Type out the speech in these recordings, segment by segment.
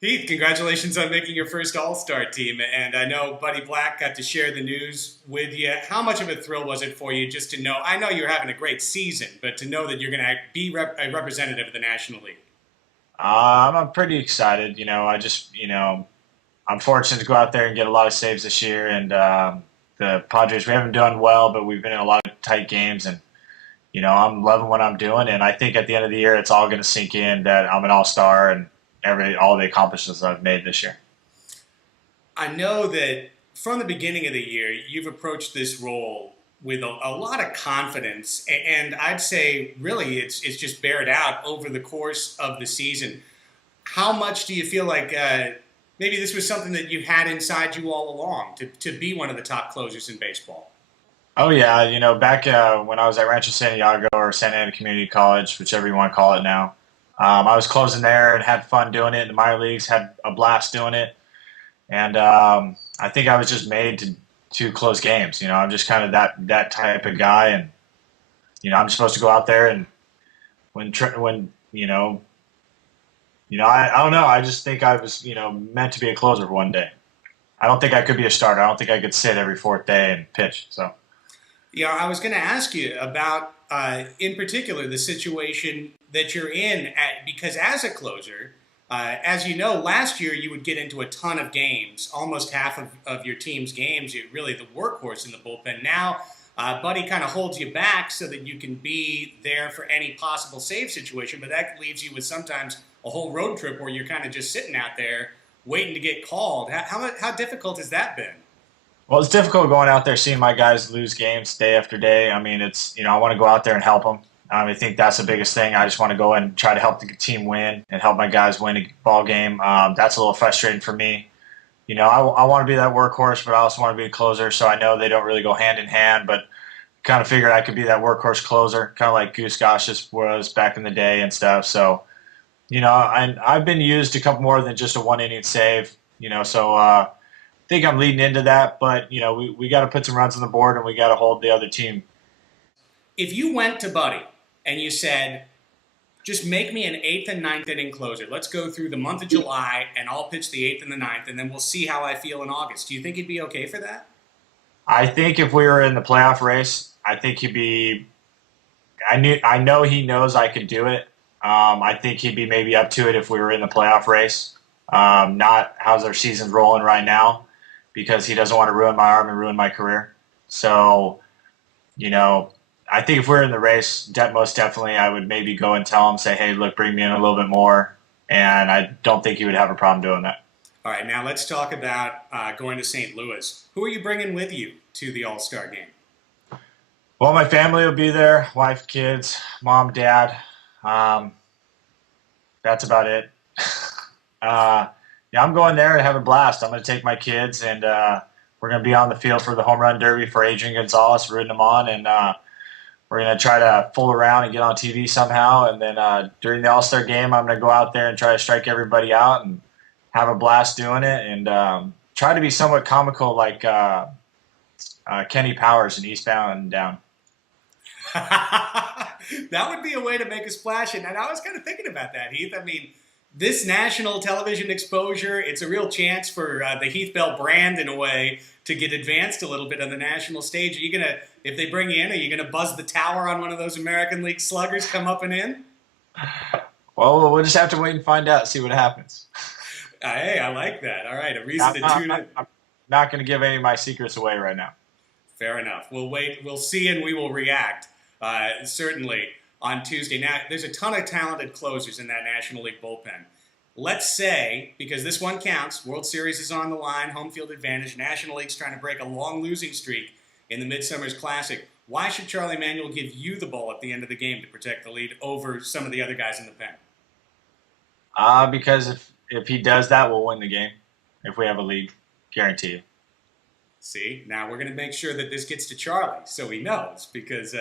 Heath, congratulations on making your first All-Star team. And I know Buddy Black got to share the news with you. How much of a thrill was it for you just to know? I know you're having a great season, but to know that you're going to be a representative of the National League. I'm pretty excited. I'm fortunate to go out there and get a lot of saves this year. And the Padres, we haven't done well, but we've been in a lot of tight games. And, I'm loving what I'm doing. And I think at the end of the year, it's all going to sink in that I'm an all-star and all the accomplishments I've made this year. I know that from the beginning of the year, you've approached this role with a lot of confidence, and I'd say really it's just bared out over the course of the season. How much do you feel like maybe this was something that you had inside you all along to be one of the top closers in baseball? Oh, yeah. Back when I was at Rancho Santiago or Santa Ana Community College, whichever you want to call it now, I was closing there and had fun doing it in the minor leagues, had a blast doing it. And I think I was just made to close games. I'm just kind of that type of guy, and I'm supposed to go out there and when I don't know. I just think I was meant to be a closer for one day. I don't think I could be a starter. I don't think I could sit every fourth day and pitch. So Yeah, I was going to ask you about, in particular, the situation that you're in, because as a closer, as you know, last year you would get into a ton of games, almost half of your team's games. You're really the workhorse in the bullpen. Now, Buddy kind of holds you back so that you can be there for any possible save situation, but that leaves you with sometimes a whole road trip where you're kind of just sitting out there waiting to get called. How difficult has that been? well, it's difficult going out there seeing my guys lose games day after day. I mean, it's I want to go out there and help them. I think that's the biggest thing. I just want to go and try to help the team win and help my guys win a ball game. That's a little frustrating for me. I want to be that workhorse, but I also want to be a closer. So I know they don't really go hand in hand, but kind of figured I could be that workhorse closer, kind of like Goose Gosh just was back in the day and stuff. So I've been used a couple more than just a one inning save. So I think I'm leading into that. But we got to put some runs on the board and we got to hold the other team. If you went to Buddy and you said, just make me an eighth and ninth inning closer. Let's go through the month of July, and I'll pitch the eighth and the ninth, and then we'll see how I feel in August. Do you think he'd be okay for that? I think if we were in the playoff race, I think he'd be. I know he knows I could do it. I think he'd be maybe up to it if we were in the playoff race. Not how's our season rolling right now, because he doesn't want to ruin my arm and ruin my career. So, I think if we're in the race, most definitely I would maybe go and tell him, say, hey, look, bring me in a little bit more. And I don't think he would have a problem doing that. All right, now let's talk about going to St. Louis. Who are you bringing with you to the All-Star game? Well, my family will be there, wife, kids, mom, dad. That's about it. Yeah, I'm going there and having a blast. I'm going to take my kids, and we're going to be on the field for the home run derby for Adrian Gonzalez, rooting him on, and we're going to try to fool around and get on TV somehow. And then during the All-Star game, I'm going to go out there and try to strike everybody out and have a blast doing it, and try to be somewhat comical like Kenny Powers in Eastbound and Down. That would be a way to make a splash. And I was kind of thinking about that, Heath. I mean, this national television exposure, it's a real chance for the Heath Bell brand, in a way, to get advanced a little bit on the national stage. Are you going to, if they bring you in, are you going to buzz the tower on one of those American League sluggers come up and in? Well, we'll just have to wait and find out, see what happens. Hey, I like that. All right, a reason to tune in. I'm not going to give any of my secrets away right now. Fair enough. We'll wait. We'll see, and we will react, certainly, on Tuesday. Now, there's a ton of talented closers in that National League bullpen. Let's say, because this one counts, World Series is on the line, home field advantage, National League's trying to break a long losing streak in the Midsummer's Classic. Why should Charlie Manuel give you the ball at the end of the game to protect the lead over some of the other guys in the pen? Because if he does that, we'll win the game. If we have a lead, guarantee you. See, now we're going to make sure that this gets to Charlie so he knows, because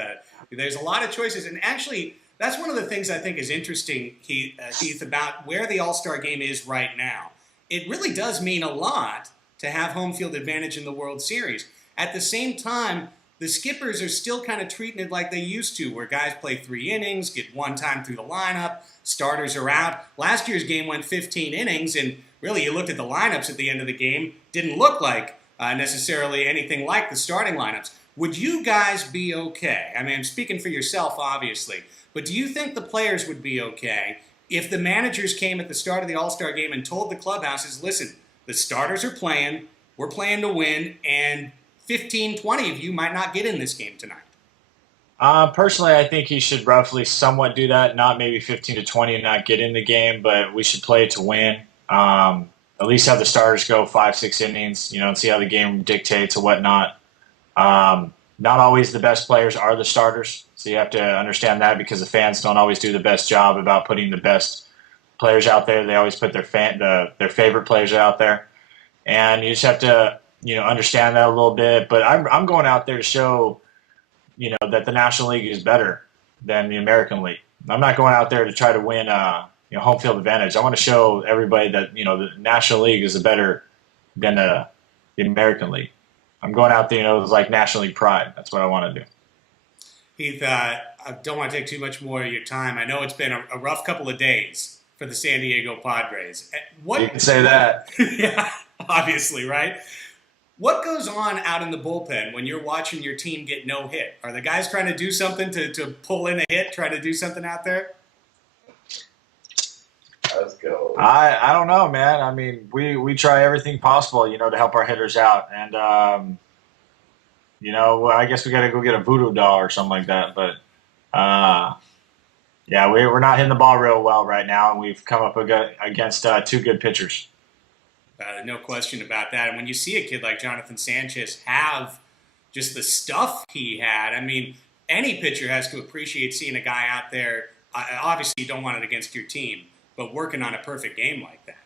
there's a lot of choices. And actually, that's one of the things I think is interesting, Heath, about where the All-Star game is right now. It really does mean a lot to have home field advantage in the World Series. At the same time, the skippers are still kind of treating it like they used to, where guys play 3 innings, get one time through the lineup, starters are out. Last year's game went 15 innings, and really you looked at the lineups at the end of the game, didn't look like necessarily anything like the starting lineups. Would you guys be okay? I mean, I'm speaking for yourself, obviously, but do you think the players would be okay if the managers came at the start of the All-Star game and told the clubhouses, listen, the starters are playing, we're playing to win, and 15, 20 of you might not get in this game tonight? Personally, I think he should roughly somewhat do that, not maybe 15 to 20 and not get in the game, but we should play it to win. At least have the starters go 5, 6 innings, and see how the game dictates and whatnot. Not always the best players are the starters, so you have to understand that because the fans don't always do the best job about putting the best players out there. They always put their favorite players out there, and you just have to understand that a little bit. But I'm going out there to show that the National League is better than the American League. I'm not going out there to try to win home field advantage. I want to show everybody that the National League is better than the American League. I'm going out there, it's like National League pride. That's what I want to do. Heath, I don't want to take too much more of your time. I know it's been a rough couple of days for the San Diego Padres. You can say that. Yeah, obviously, right? What goes on out in the bullpen when you're watching your team get no hit? Are the guys trying to do something to pull in a hit, try to do something out there? Let's go. I don't know, man. I mean, we try everything possible, to help our hitters out. And, I guess we got to go get a voodoo doll or something like that. But, yeah, we're not hitting the ball real well right now, and we've come up against 2 good pitchers. No question about that. And when you see a kid like Jonathan Sanchez have just the stuff he had, I mean, any pitcher has to appreciate seeing a guy out there. Obviously, you don't want it against your team, but working on a perfect game like that.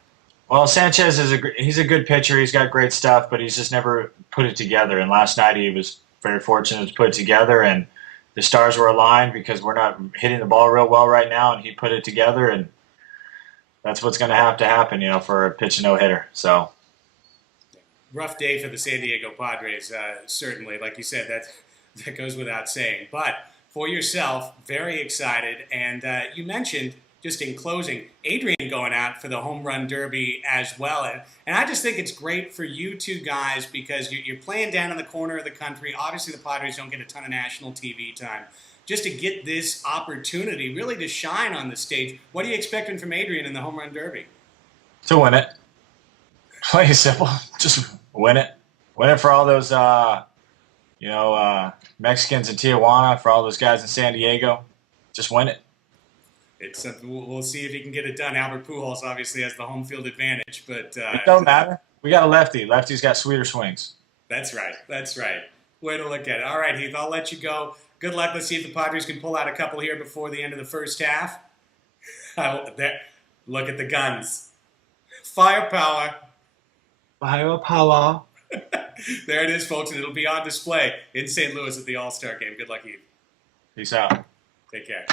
Well, Sanchez he's a good pitcher. He's got great stuff, but he's just never put it together. And last night he was very fortunate to put it together, and the stars were aligned because we're not hitting the ball real well right now, and he put it together, and that's what's going to have to happen, for a pitch and no-hitter. So, rough day for the San Diego Padres, certainly. Like you said, that goes without saying. But for yourself, very excited. And you mentioned, just in closing, Adrian going out for the home run derby as well. And I just think it's great for you two guys because you're playing down in the corner of the country. Obviously, the Padres don't get a ton of national TV time. Just to get this opportunity, really to shine on the stage. What are you expecting from Adrian in the home run derby? To win it. Plain and simple. Just win it. Win it for all those, Mexicans in Tijuana, for all those guys in San Diego. Just win it. We'll see if he can get it done. Albert Pujols obviously has the home field advantage, but it don't matter. We got a lefty. Lefty's got sweeter swings. That's right. Way to look at it. All right, Heath, I'll let you go. Good luck. Let's see if the Padres can pull out a couple here before the end of the first half. Look at the guns. Firepower. Firepower. There it is, folks, and it'll be on display in St. Louis at the All-Star Game. Good luck, Heath. Peace out. Take care.